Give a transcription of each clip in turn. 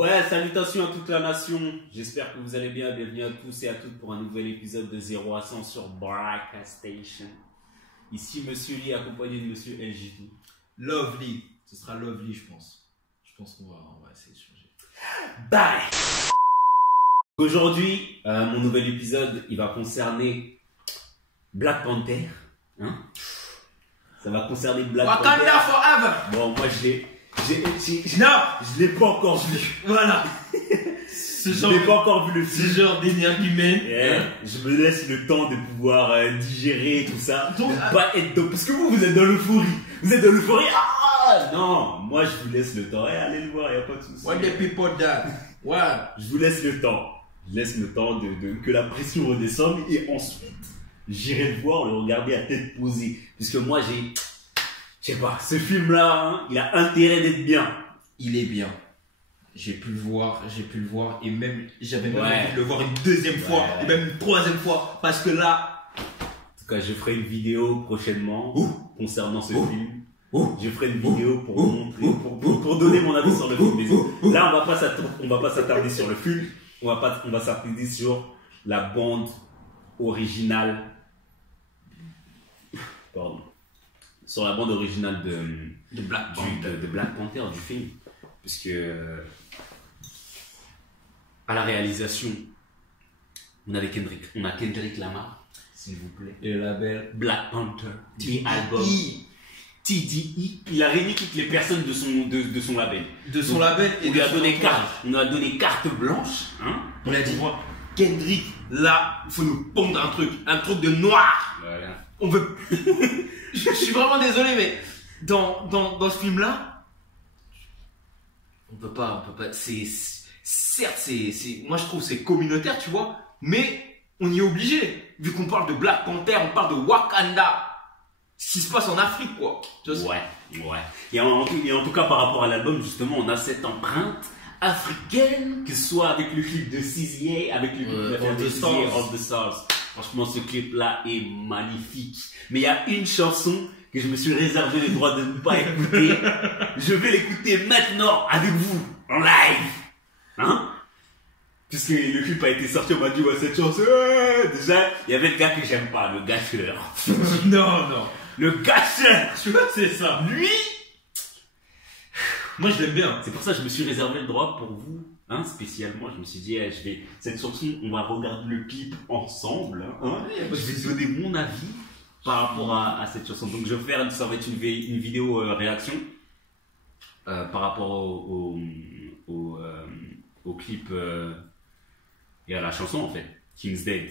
Ouais, salutations à toute la nation. J'espère que vous allez bien. Bienvenue à tous et à toutes pour un nouvel épisode de 0 à 100 sur Baraka Station. Ici, Monsieur Lee, accompagné de Monsieur LJ2. Lovely. Ce sera Lovely, je pense. Je pense qu'on va essayer de changer. Bye. Aujourd'hui, mon nouvel épisode, il va concerner Black Panther. Hein? Ça va concerner Black Panther. Wakanda forever. Bon, moi, je l'ai pas encore vu. Voilà. Je n'ai pas encore vu le film. Ce genre d'énergie humaine. Je me laisse le temps de pouvoir digérer tout ça. Donc, pas être dans... Parce que vous êtes dans l'euphorie. Vous êtes dans l'euphorie. Ah non, moi je vous laisse le temps. Allez le voir, il n'y a pas de souci. What the people that? Ouais. Je vous laisse le temps. Je laisse le temps que la pression redescende et ensuite j'irai le voir, le regarder à tête posée. Parce que moi je sais pas, ce film-là, hein, il a intérêt d'être bien. Il est bien. J'ai pu le voir et même j'avais même Ouais. envie de le voir une deuxième fois et même une troisième fois parce que là. En tout cas, je ferai une vidéo prochainement concernant ce film. Je ferai une vidéo pour vous montrer, pour donner mon avis sur le film. Mais là, on va pas s'attarder sur le film. On va s'attarder sur la bande originale. Pardon. Sur la bande originale De Black Panther. de Black Panther, du film. Puisque à la réalisation, on a Kendrick Lamar, s'il vous plaît. Et le label. Black Panther, The Album. TDI, il a réuni toutes les personnes de son label. De son Donc, label et on lui a de donné son on a donné carte blanche, hein. On a dit, Kendrick, là, il faut nous pondre un truc de noir. Voilà. On veut. Je suis vraiment désolé, mais dans ce film-là, on peut pas. Certes, moi je trouve c'est communautaire, tu vois, mais on y est obligé. Vu qu'on parle de Black Panther, on parle de Wakanda. Ce qui se passe en Afrique, quoi. Tu vois, Ouais. Et en tout cas, par rapport à l'album, justement, on a cette empreinte africaine, que ce soit avec le clip de CZA, avec le clip All the of the Stars. Franchement, ce clip-là est magnifique. Mais il y a une chanson que je me suis réservé le droit de ne pas écouter. Je vais l'écouter maintenant avec vous, en live. Hein? Puisque le clip a été sorti, on m'a dit, ouais, cette chanson, déjà, il y avait le gars que j'aime pas, le gâcheur. non. Le gâcheur! Tu vois, c'est ça. Lui, Moi, je l'aime bien. c'est pour ça que je me suis réservé le droit pour vous, hein, spécialement. Je me suis dit, cette chanson, on va regarder le clip ensemble, hein. Je vais donner mon avis par rapport à cette chanson. Donc, ça va être une vidéo réaction par rapport au clip et à la chanson, en fait, King's Dead.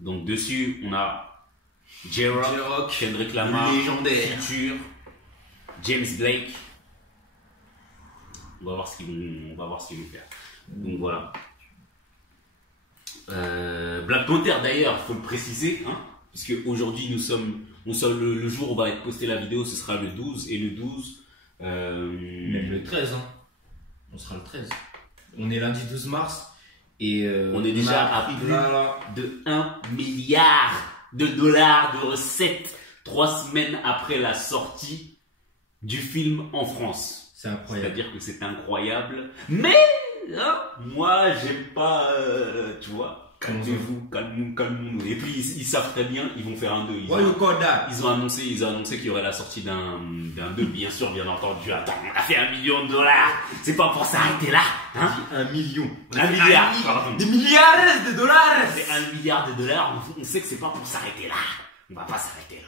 Donc, dessus, on a J-Rock, Kendrick Lamar, légendaire. Future, James Blake. On va voir ce qu'ils vont faire. Donc voilà. Black Panther d'ailleurs, il faut le préciser, hein, puisque aujourd'hui le jour où va être postée la vidéo, ce sera le 12 et le 12. Même le 13, hein. On sera le 13. On est lundi 12 mars. Et on est déjà à plus de 1 milliard de dollars de recettes 3 semaines après la sortie du film en France. C'est incroyable. C'est-à-dire que c'est incroyable. Mais hein, moi, j'aime pas, tu vois, calmez-vous. Et puis ils savent très bien, ils vont faire un 2. Ils ont annoncé qu'il y aurait la sortie d'un 2, bien sûr, bien entendu. Attends, on a fait $1 million. C'est pas pour s'arrêter là, hein? 1 million. 1 milliard, pardon. Des milliards de dollars. C'est $1 milliard. On sait que c'est pas pour s'arrêter là. On va pas s'arrêter là.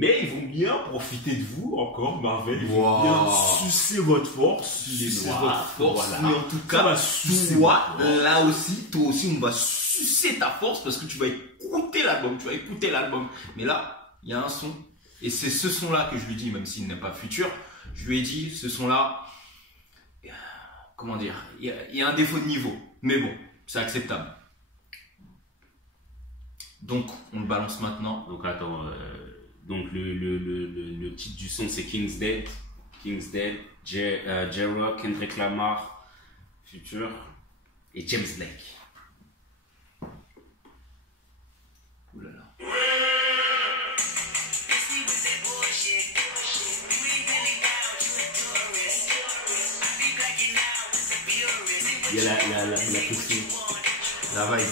Mais ils vont bien profiter de vous encore, Marvel. Ils vont bien sucer votre force. Sucer votre force. Voilà. Mais en tout Ça va cas, sucer toi votre force. là aussi, toi aussi, on va sucer ta force parce que tu vas écouter l'album. Mais là, il y a un son. Et c'est ce son-là que je lui dis, même s'il n'est pas futur. Je lui ai dit, ce son-là, comment dire, il y a un défaut de niveau. Mais bon, c'est acceptable. Donc, on le balance maintenant. Donc attends, donc le titre du son c'est King's Dead, J-Rock, Kendrick Lamar, Future et James Blake. Ouh là là. il y a la question. La vibe.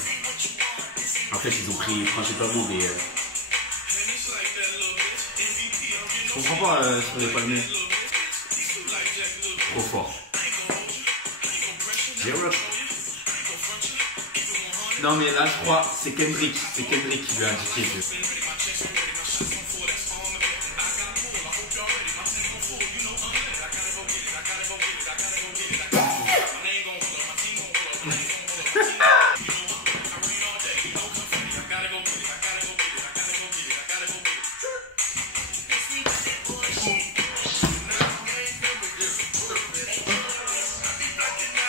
En fait, ils ont pris principalement des. Je comprends pas sur les palmiers. Trop fort. J-Rock. Non mais là je crois c'est Kendrick qui lui a indiqué que...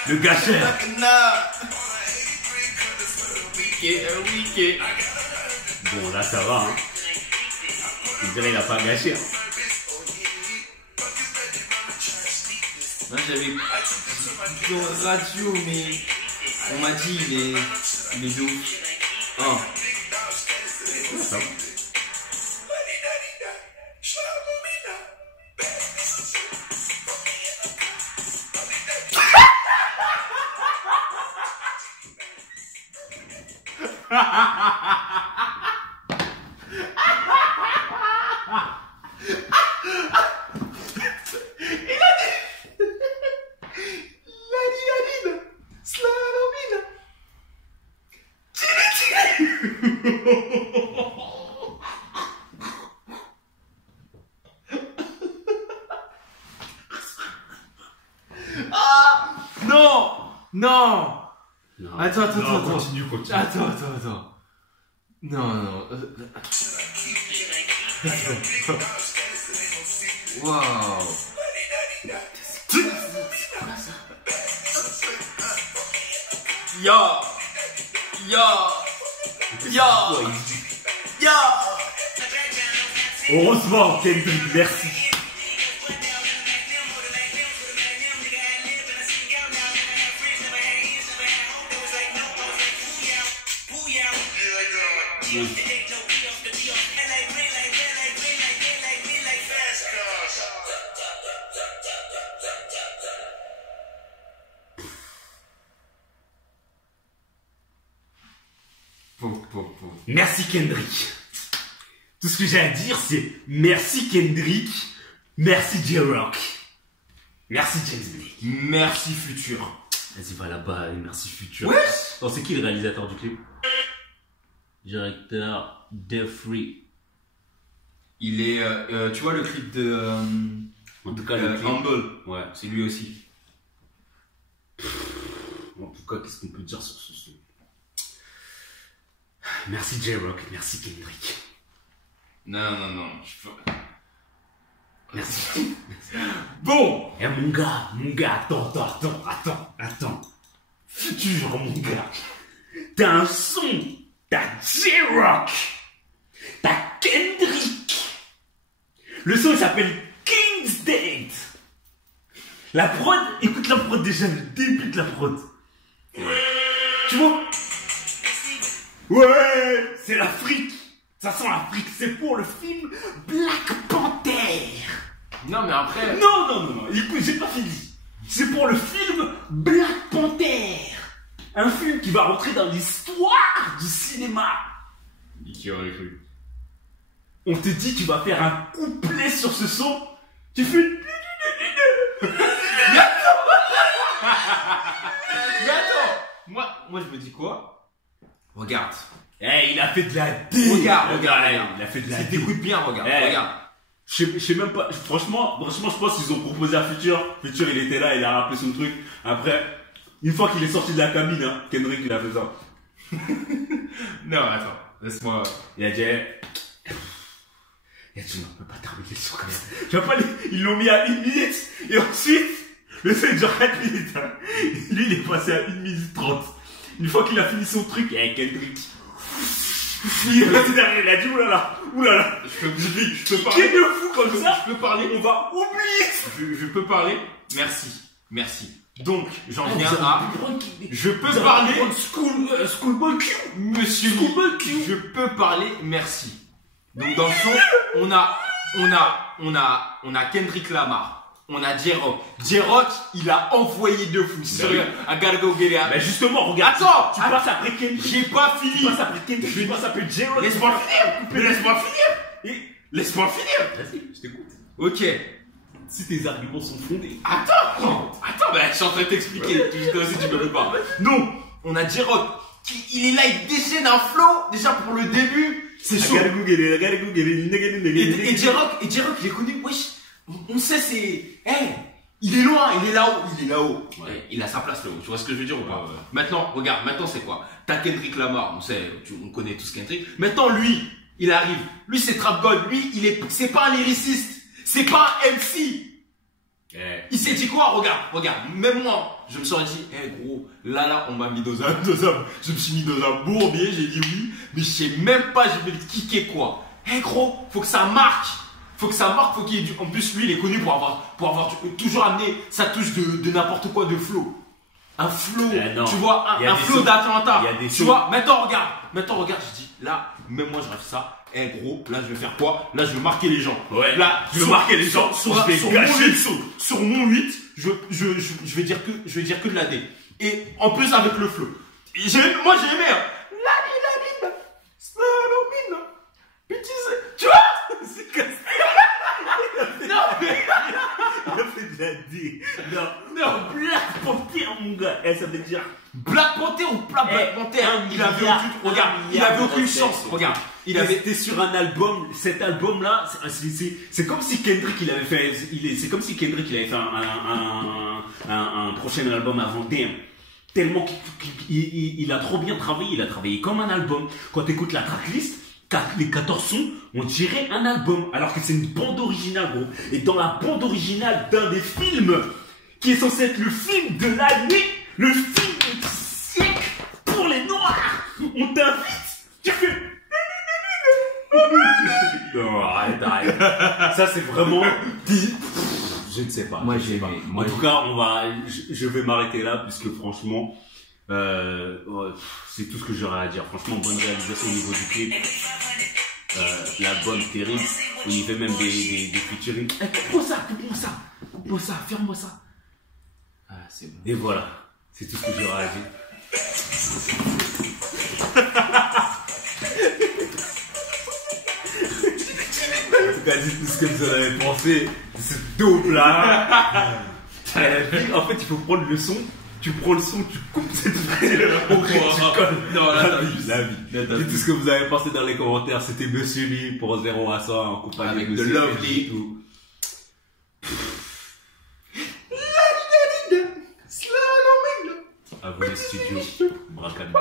Le gâcheur. Bon, là, ça va, hein. Je dirais, il a pas gâché. Hein. Moi, j'avais dans radio, mais on m'a dit, il est de ouf. Oh. Ça va. Non. Non, Attends. Continue. Attends. Non. Waouh. Yo. Heureusement, Kendrick, merci. Merci Kendrick. Tout ce que j'ai à dire, c'est merci Kendrick, merci J-Rock, merci James Blake, Merci Futur. vas-y va là-bas et merci Future. Ouais. Oh, c'est qui le réalisateur du clip? Directeur Defree. Il est, tu vois le clip de En tout cas, le clip. Humble, Ouais. c'est lui aussi. En tout cas, qu'est-ce qu'on peut dire sur ce son? Merci J-Rock, merci Kendrick. Non, je peux... Merci. Bon. Eh mon gars, attends. Futur, mon gars. T'as un son, t'as J-Rock, t'as Kendrick. Le son il s'appelle King's Dead. La prod, écoute la prod déjà, le début de la prod. Tu vois? Ouais, c'est l'Afrique. Ça sent l'Afrique, c'est pour le film Black Panther. Non mais après... Non, écoute, j'ai pas fini. C'est pour le film Black Panther. Un film qui va rentrer dans l'histoire du cinéma. Qui aurait cru? On te dit, tu vas faire un couplet sur ce son. Tu fais... Mais attends, moi je me dis quoi? Regarde. Eh, il a fait de la D. Regarde. Il a fait de la Si D. t'écoutes bien, regarde. Je sais même pas, franchement, je pense qu'ils ont proposé à Future. Future, il était là, il a rappelé son truc. Après, une fois qu'il est sorti de la cabine, hein, Kendrick, il a fait ça. Non, attends, laisse-moi... Il a dit, tu ne peux pas terminer le son comme ça. Tu vois pas, ils l'ont mis à 1 minute, et ensuite, le son dure 4 minutes, hein. Lui, il est passé à 1 minute 30. Une fois qu'il a fini son truc, Kendrick. Il est resté derrière, il a dit, oulala. Je peux Qui parler. est de fou comme ça? Je peux parler. On va oublier. Je peux parler. Merci. Donc, j'en viens à... Je peux parler. Schoolboy Q. Monsieur Schoolboy Q. je peux parler. Merci. Donc, dans le son, on a Kendrick Lamar. on a J-Rock. J-Rock, il a envoyé de fou. Sérieux, I gotta go get it. Mais justement, regarde. Attends, tu passes après Kendrick. J'ai pas fini. Tu passes après Kendrick, tu passes après J-Rock. Laisse-moi finir. Mais laisse-moi finir. Laisse-moi finir. Vas-y, je t'écoute. Ok. Si tes arguments sont fondés. Attends, bah, je suis en train de t'expliquer. Tu dis aussi, tu peux pas. Non, on a J-Rock. Il est là, il déchaîne un flow. Déjà pour le début, c'est chaud. Et J-Rock, il est connu. Wesh, on sait, c'est. Il est loin, il est là-haut. Ouais. Il a sa place là-haut. Tu vois ce que je veux dire ou pas? Maintenant, regarde, c'est quoi? T'as Kendrick Lamar, on sait, on connaît tous Kendrick. Maintenant, lui, il arrive. Lui, c'est Trap God. Lui, c'est pas un lyriciste. C'est pas un MC. Il s'est dit quoi? Regarde. Même moi, je me suis dit, gros, là, on m'a mis dans un. Je me suis mis dans un bourbier, j'ai dit oui, mais je sais même pas, je vais le kicker quoi. Gros, faut que ça marque. Faut qu'il y ait du. En plus, lui, il est connu pour avoir toujours amené sa touche de n'importe quoi de flow. Un flow, tu vois, un flow d'Atlanta. Tu vois, maintenant, regarde, je dis, là, même moi, je rêve ça. Gros, là je vais faire quoi? Là je vais marquer les gens. Ouais. Là je vais marquer les gens. Sur mon 8, je vais dire que de la D. Et en plus avec le flow. Moi j'ai aimé. La Slalomin. Tu vois? C'est comme ça. Non mais. Il a fait de la D. Non, Black Panther mon gars. Ça veut dire. Black Panther ou Black Panther? Il avait aucune chance. Regarde. C'était sur un album, cet album-là, c'est comme si Kendrick il avait fait, un prochain album avant Damn. Tellement qu'il a trop bien travaillé, il a travaillé comme un album. Quand tu écoutes la tracklist, les 14 sons, on dirait un album, alors que c'est une bande originale, gros. Et dans la bande originale d'un des films, qui est censé être le film de l'année, le film du siècle pour les Noirs, on t'invite, tu fais... Non, arrête. Ça, c'est vraiment. Je ne sais pas. Moi, j'ai pas. En tout cas, je vais m'arrêter là, puisque franchement, c'est tout ce que j'aurais à dire. Franchement, bonne réalisation au niveau du clip. L'album terrible. Au niveau même des featuring. Coupe-moi ça, ferme-moi ça. Ah, c'est bon. Et voilà. C'est tout ce que j'aurais à dire. En tout cas, dites tout ce que vous en avez pensé de ce dope-là. En fait, il faut prendre le son. Tu prends le son, tu coupes cette phrase. Tu colles. Non, la vie. Dites tout ce que vous avez pensé dans les commentaires. C'était Monsieur Lee pour 0 à 100 en compagnie avec de Lovely. À vous les studios. Bracadou.